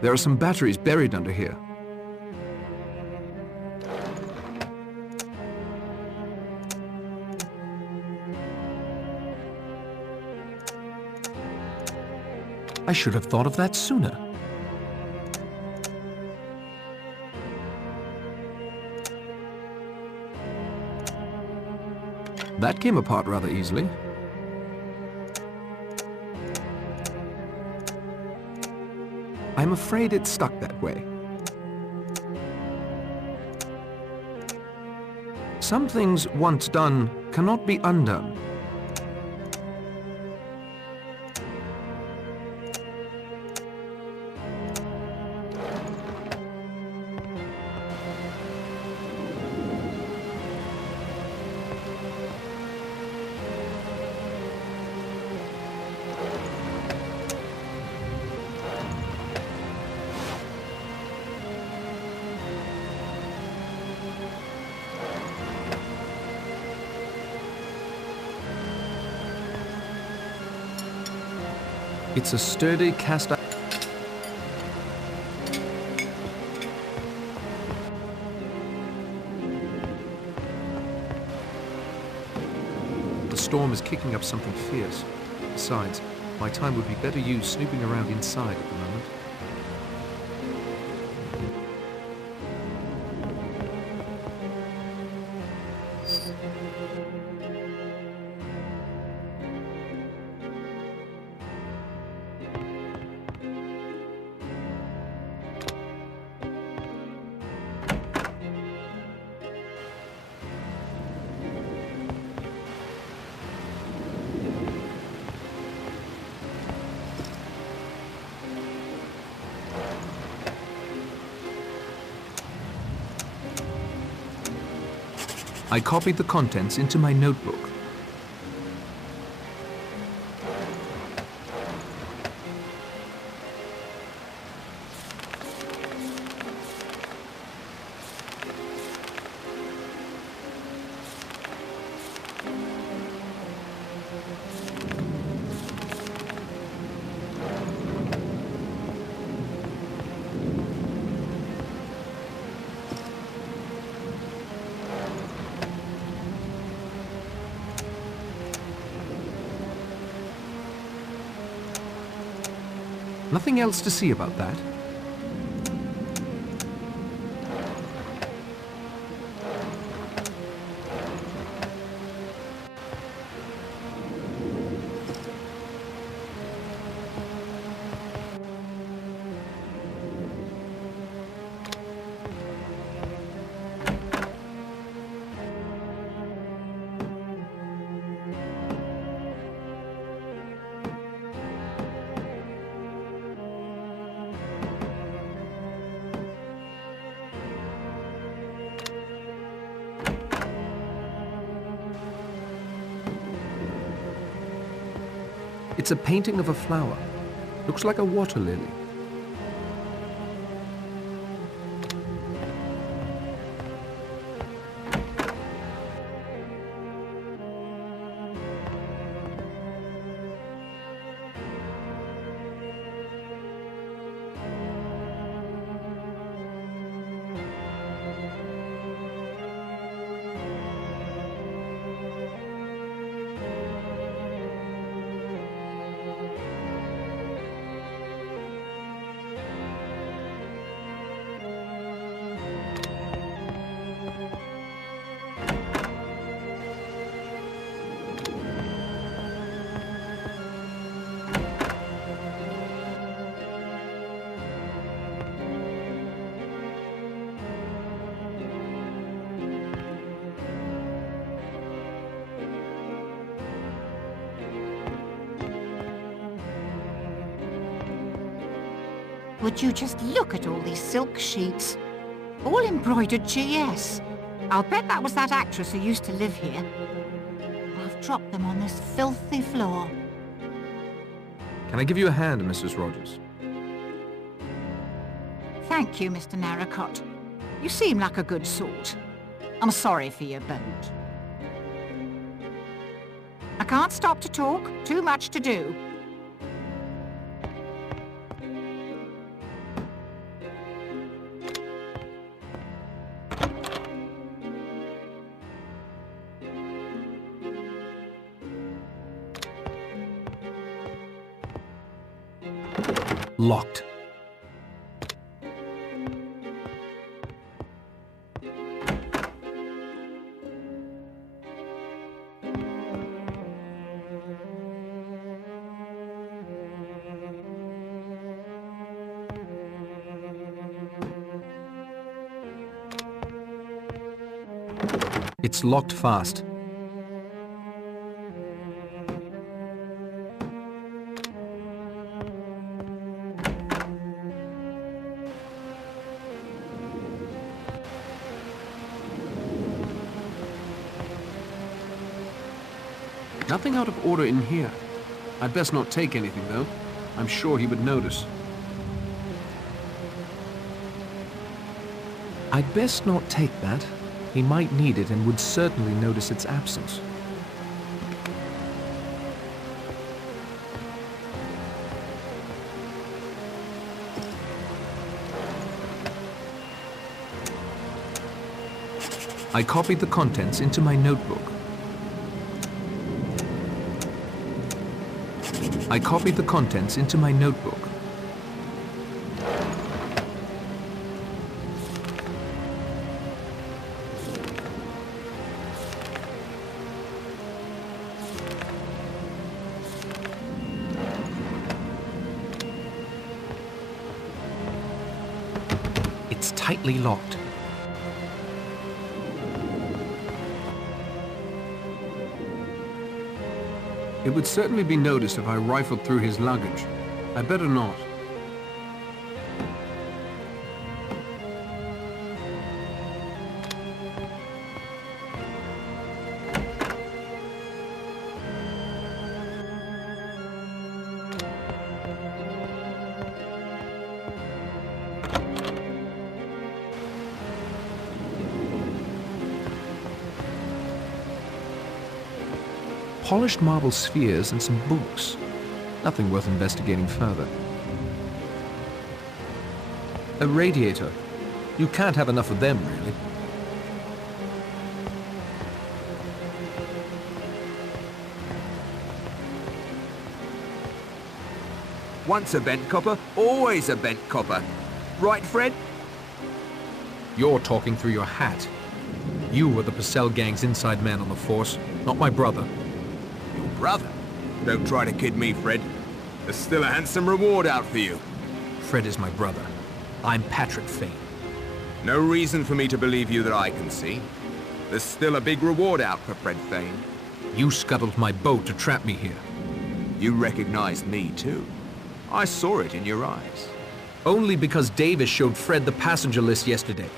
There are some batteries buried under here. I should have thought of that sooner. That came apart rather easily. I'm afraid it's stuck that way. Some things, once done, cannot be undone. It's a sturdy cast iron. The storm is kicking up something fierce. Besides, my time would be better used snooping around inside at the moment. I copied the contents into my notebook. Nothing else to see about that. It's a painting of a flower. Looks like a water lily. Would you just look at all these silk sheets? All embroidered GS. I'll bet that was that actress who used to live here. I've dropped them on this filthy floor. Can I give you a hand, Mrs. Rogers? Thank you, Mr. Narracott. You seem like a good sort. I'm sorry for your boat. I can't stop to talk. Too much to do. Locked. It's locked fast. Nothing out of order in here. I'd best not take anything, though. I'm sure he would notice. I'd best not take that. He might need it and would certainly notice its absence. I copied the contents into my notebook. I copied the contents into my notebook. It's tightly locked. It would certainly be noticed if I rifled through his luggage. I better not. Polished marble spheres and some books. Nothing worth investigating further. A radiator. You can't have enough of them, really. Once a bent copper, always a bent copper. Right, Fred? You're talking through your hat. You were the Purcell gang's inside man on the force, not my brother. Brother? Don't try to kid me, Fred. There's still a handsome reward out for you. Fred is my brother. I'm Patrick Fane. No reason for me to believe you that I can see. There's still a big reward out for Fred Fane. You scuttled my boat to trap me here. You recognized me, too. I saw it in your eyes. Only because Davis showed Fred the passenger list yesterday.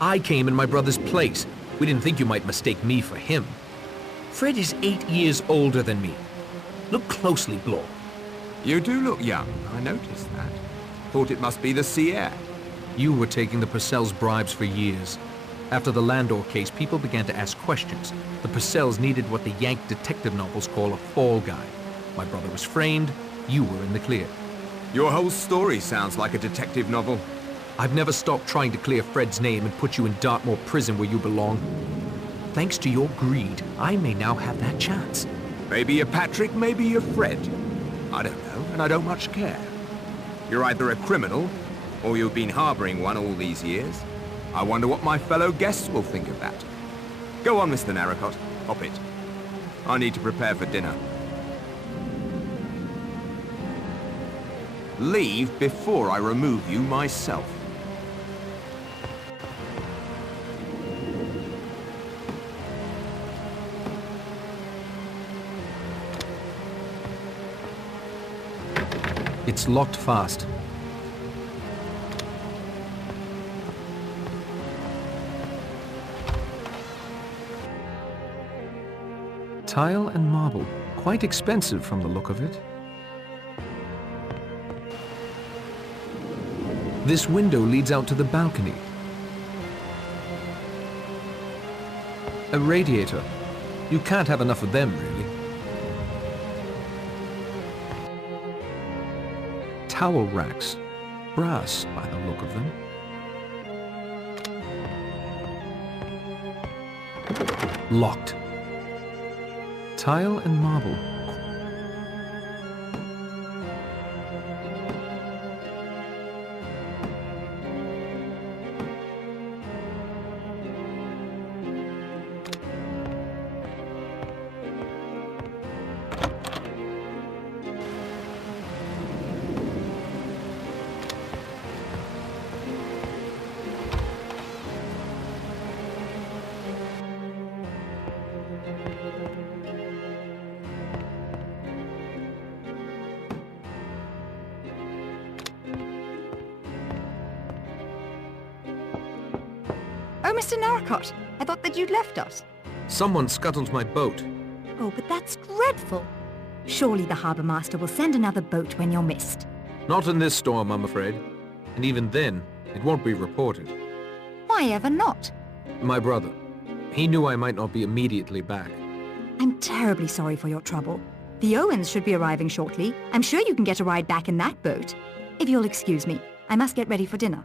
I came in my brother's place. We didn't think you might mistake me for him. Fred is 8 years older than me. Look closely, Blore. You do look young, I noticed that. Thought it must be the sea air. You were taking the Purcells' bribes for years. After the Landor case, people began to ask questions. The Purcells needed what the Yank detective novels call a fall guy. My brother was framed, you were in the clear. Your whole story sounds like a detective novel. I've never stopped trying to clear Fred's name and put you in Dartmoor prison where you belong. Thanks to your greed, I may now have that chance. Maybe you're Patrick, maybe you're Fred. I don't know, and I don't much care. You're either a criminal, or you've been harboring one all these years. I wonder what my fellow guests will think of that. Go on, Mr. Narracott. Hop it. I need to prepare for dinner. Leave before I remove you myself. It's locked fast. Tile and marble. Quite expensive from the look of it. This window leads out to the balcony. A radiator. You can't have enough of them, really. Towel racks. Brass, by the look of them. Locked. Tile and marble. Oh, Mr. Narracott, I thought that you'd left us. Someone scuttled my boat. Oh, but that's dreadful. Surely the harbour master will send another boat when you're missed. Not in this storm, I'm afraid. And even then, it won't be reported. Why ever not? My brother. He knew I might not be immediately back. I'm terribly sorry for your trouble. The Owens should be arriving shortly. I'm sure you can get a ride back in that boat. If you'll excuse me, I must get ready for dinner.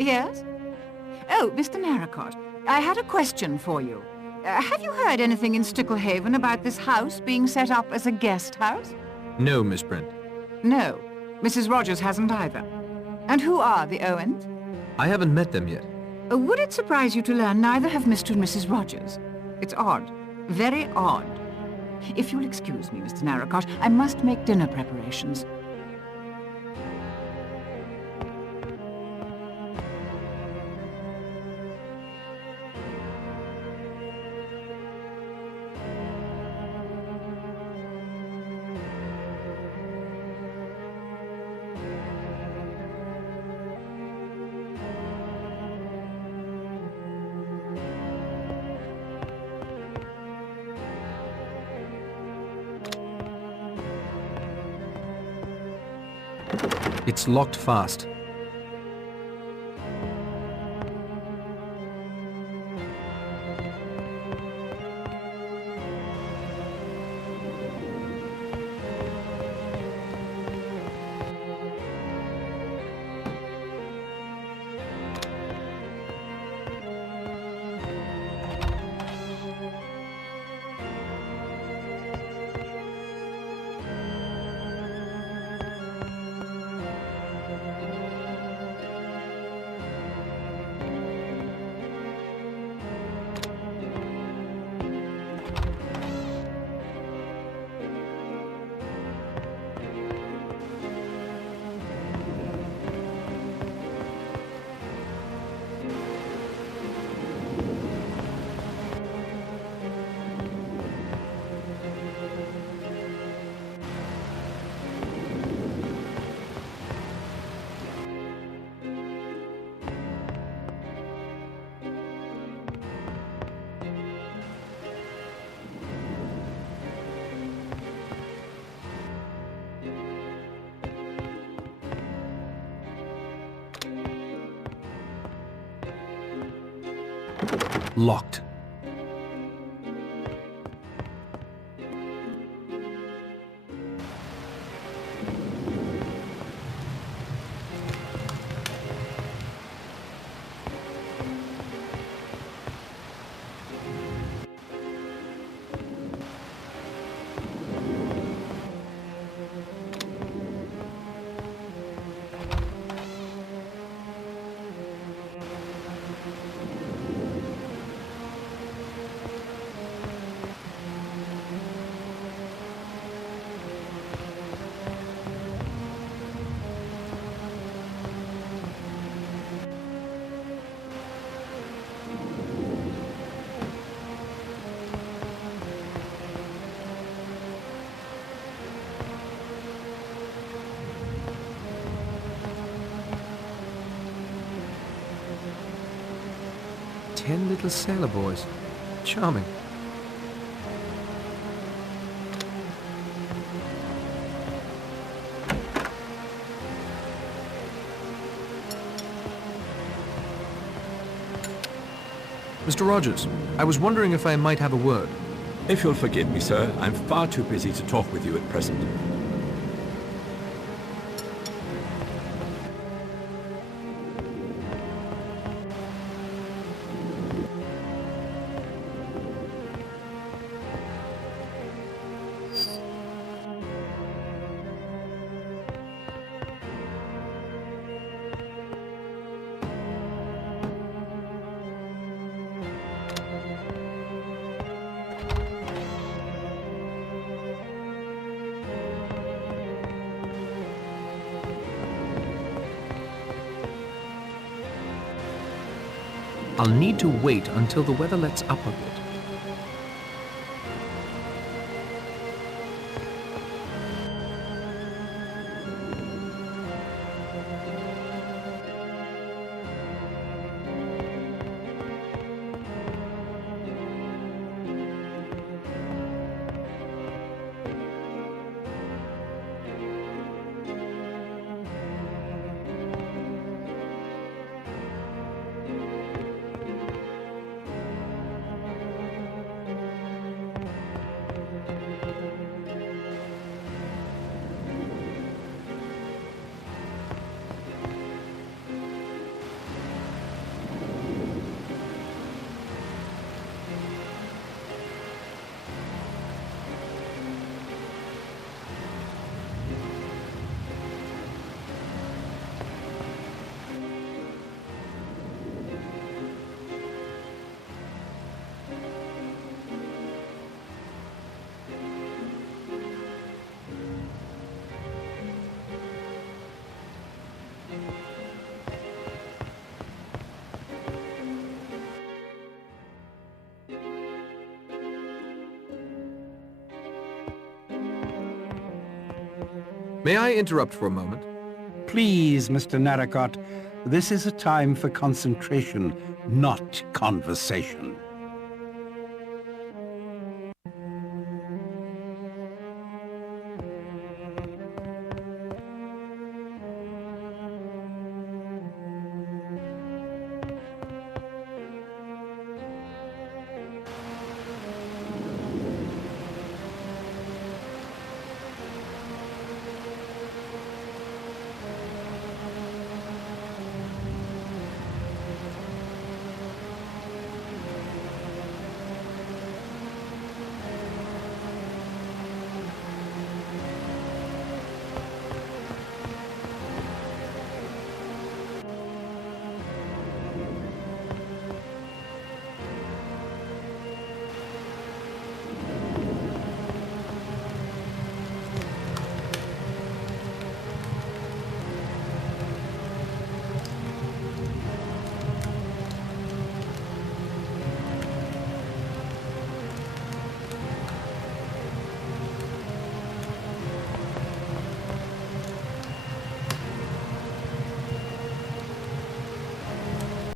Yes? Oh, Mr. Narracott, I had a question for you. Have you heard anything in Sticklehaven about this house being set up as a guest house? No, Miss Brent. No. Mrs. Rogers hasn't either. And who are the Owens? I haven't met them yet. Would it surprise you to learn neither have Mr. and Mrs. Rogers? It's odd. Very odd. If you'll excuse me, Mr. Narracott, I must make dinner preparations. It's locked fast. Locked. Ten little sailor boys. Charming. Mr. Rogers, I was wondering if I might have a word. If you'll forgive me, sir, I'm far too busy to talk with you at present. I'll need to wait until the weather lets up a bit. May I interrupt for a moment? Please, Mr. Narracott, this is a time for concentration, not conversation.